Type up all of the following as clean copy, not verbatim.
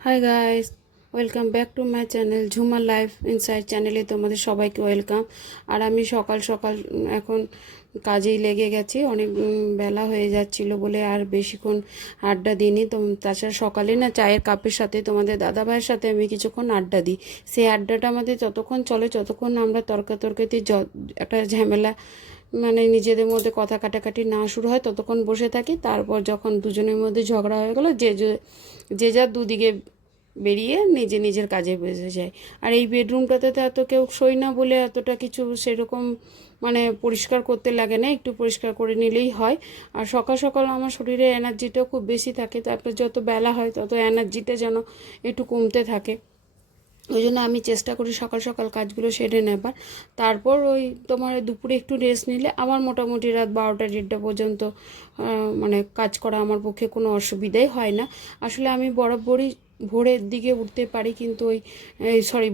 High guys, welcome back to my channel Jhumar life inside চ্যানেলে তোমাদের সবাইকে ওয়েলকাম। আর আমি সকাল সকাল এখন কাজেই লেগে গেছি। অনেক বেলা হয়ে যাচ্ছিল বলে আর বেশিক্ষণ আড্ডা দিইনি। তো তাছাড়া সকালে না চায়ের কাপের সাথে তোমাদের দাদাভাইয়ের সাথে আমি কিছুক্ষণ আড্ডা দিই। সেই আড্ডাটা আমাদের যতক্ষণ চলে ততক্ষণ আমরা তর্কাতর্কিতে একটা ঝামেলা মানে নিজেদের মধ্যে কথা কাটাকাটি না শুরু হয় ততক্ষণ বসে থাকি। তারপর যখন দুজনের মধ্যে ঝগড়া হয়ে গেলো, যে যার দুদিকে বেরিয়ে নিজের কাজে বসে যায়। আর এই বেডরুমটাতে তো এত কেউ শোয় না বলে এতটা কিছু সেরকম মানে পরিষ্কার করতে লাগে না, একটু পরিষ্কার করে নিলেই হয়। আর সকাল সকাল আমার শরীরে এনার্জিটাও খুব বেশি থাকে, তারপর যত বেলা হয় তত এনার্জিটা যেন একটু কমতে থাকে। ওই জন্য আমি চেষ্টা করি সকাল সকাল কাজগুলো সেরে নেবার। তারপর ওই তোমার দুপুরে একটু রেস্ট নিলে আমার মোটামুটি রাত 12টা-1:30 পর্যন্ত মানে কাজ করা আমার পক্ষে কোনো অসুবিধাই হয় না। আসলে আমি বরাবরই ভোরের দিকে উঠতে পারি, কিন্তু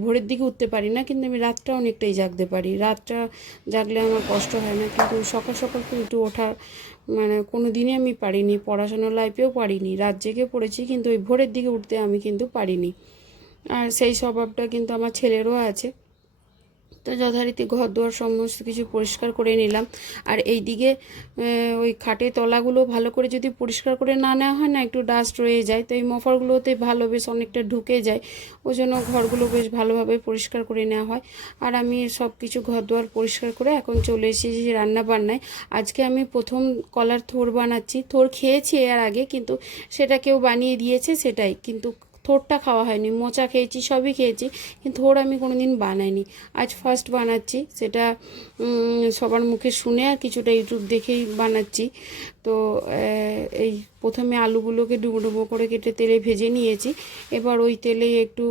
ভোরের দিকে উঠতে পারি না, কিন্তু আমি রাতটা অনেকটাই জাগতে পারি। রাতটা জাগলে আমার কষ্ট হয় না, কিন্তু সকাল সকাল কিন্তু ওঠার মানে কোনো দিনই আমি পারিনি। পড়াশোনার লাইফেও পারিনি, রাত জেগে পড়েছি, কিন্তু ওই ভোরের দিকে উঠতে আমি কিন্তু পারিনি। আর সেই স্বভাবটা কিন্তু আমার ছেলেরও আছে। তো যথারীতি ঘর দুয়ার সমস্ত কিছু পরিষ্কার করে নিলাম। আর এই দিকে ওই খাটের তলাগুলো ভালো করে যদি পরিষ্কার করে না নেওয়া হয় না, একটু ডাস্ট রয়ে যায়। তো এই মফারগুলোতে ভালো বেশ অনেকটা ঢুকে যায়, ওই জন্য ঘরগুলো বেশ ভালোভাবে পরিষ্কার করে নেওয়া হয়। আর আমি সব কিছু ঘর দুয়ার পরিষ্কার করে এখন চলে এসেছি রান্না বান্নায়। আজকে আমি প্রথম কলার থোড় বানাচ্ছি। থোড় খেয়েছি এর আগে, কিন্তু সেটা কেউ বানিয়ে দিয়েছে সেটাই, কিন্তু থোড়টা খাওয়া হয়নি। মোচা খেয়েছি, সবই খেয়েছি, কিন্তু থোড় আমি কোনো দিন বানাইনি। আজ ফার্স্ট বানাচ্ছি, সেটা সবার মুখে শুনে আর কিছুটা ইউটিউব দেখেই বানাচ্ছি। তো এই প্রথমে আলুগুলোকে ডুবো ডুবো করে কেটে তেলে ভেজে নিয়েছি। এবার ওই তেলে একটু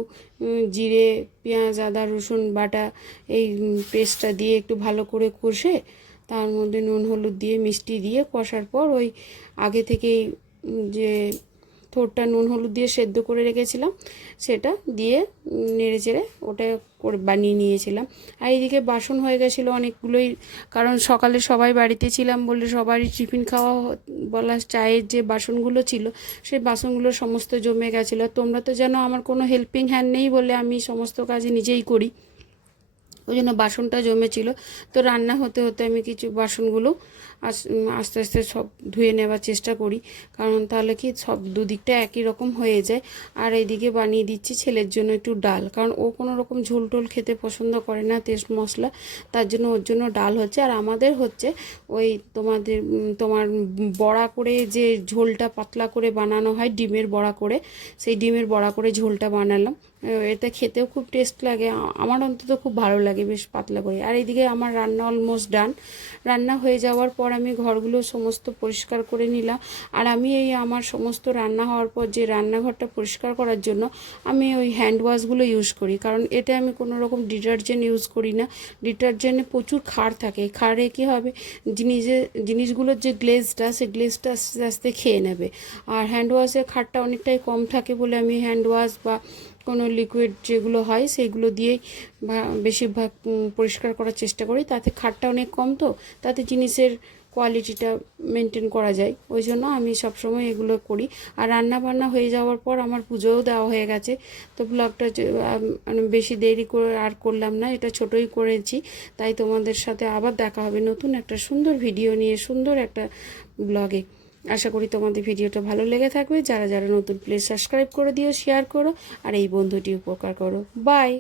জিরে, পেঁয়াজ, আদা, রসুন বাটা এই পেস্টটা দিয়ে একটু ভালো করে কষে তার মধ্যে নুন হলুদ দিয়ে মিষ্টি দিয়ে কষার পর ওই আগে থেকেই যে থোড়টা নুন হলুদ দিয়ে সেদ্ধ করে রেখেছিলাম সেটা দিয়ে নেড়ে চেড়ে ওটা করে বানিয়ে নিয়েছিলাম। আর এইদিকে বাসন হয়ে গেছিলো অনেকগুলোই, কারণ সকালে সবাই বাড়িতে ছিলাম বলে সবারই টিফিন খাওয়া বলা চায়ের যে বাসনগুলো ছিল সেই বাসনগুলো সমস্ত জমে গেছিলো। তোমরা তো জানো আমার কোনো হেল্পিং হ্যান্ড নেই বলে আমি সমস্ত কাজ নিজেই করি, ওই জন্য বাসনটা জমেছিল। তো রান্না হতে হতে আমি কিছু বাসনগুলো আস্তে আস্তে সব ধুয়ে নেওয়ার চেষ্টা করি, কারণ তাহলে কি সব দুদিকটা একই রকম হয়ে যায়। আর এইদিকে বানিয়ে দিচ্ছি ছেলের জন্য একটু ডাল, কারণ ও কোনো রকম ঝোল টোল খেতে পছন্দ করে না, তেল মশলা, তার জন্য ওর জন্য ডাল হচ্ছে। আর আমাদের হচ্ছে ওই তোমার বড়া করে যে ঝোলটা পাতলা করে বানানো হয় ডিমের বড়া করে, সেই ডিমের বড়া করে ঝোলটা বানালাম। এটা খেতেও খুব টেস্ট লাগে, আমার অন্তত খুব ভালো লাগে বেশ পাতলা করে। আর এইদিকে আমার রান্না অলমোস্ট ডান। রান্না হয়ে যাওয়ার পর আমি ঘরগুলো সমস্ত পরিষ্কার করে নিলাম। আর আমি এই আমার সমস্ত রান্না হওয়ার পর যে রান্নাঘরটা পরিষ্কার করার জন্য আমি ওই হ্যান্ড ওয়াশগুলো ইউজ করি, কারণ এতে আমি কোনো রকম ডিটারজেন্ট ইউজ করি না। ডিটারজেন্টে প্রচুর ক্ষার থাকে, ক্ষারে কী হবে জিনিসগুলোর যে গ্লেজটা সেই গ্লেজটা আস্তে আস্তে খেয়ে নেবে। আর হ্যান্ড ওয়াশের ক্ষারটা অনেকটাই কম থাকে বলে আমি হ্যান্ড ওয়াশ বা কোনো লিকুইড যেগুলো হয় সেইগুলো দিয়েই বেশিরভাগ পরিষ্কার করার চেষ্টা করি। তাতে ক্ষারটা অনেক কম, তো তাতে জিনিসের কোয়ালিটিটা মেনটেন করা যায়, ওই জন্য আমি সবসময় এগুলো করি। আর রান্না বান্না হয়ে যাওয়ার পর আমার পুজোও দেওয়া হয়ে গেছে। তো ব্লগটা বেশি দেরি করে আর করলাম না, এটা ছোটোই করেছি। তাই তোমাদের সাথে আবার দেখা হবে নতুন একটা সুন্দর ভিডিও নিয়ে, সুন্দর একটা ব্লগে। আশা করি তোমাদের ভিডিওটা ভালো লেগে থাকবে। যারা যারা নতুন প্লিজ সাবস্ক্রাইব করে দিও, শেয়ার করো, আর এই বন্ধুটি উপকার করো। বাই।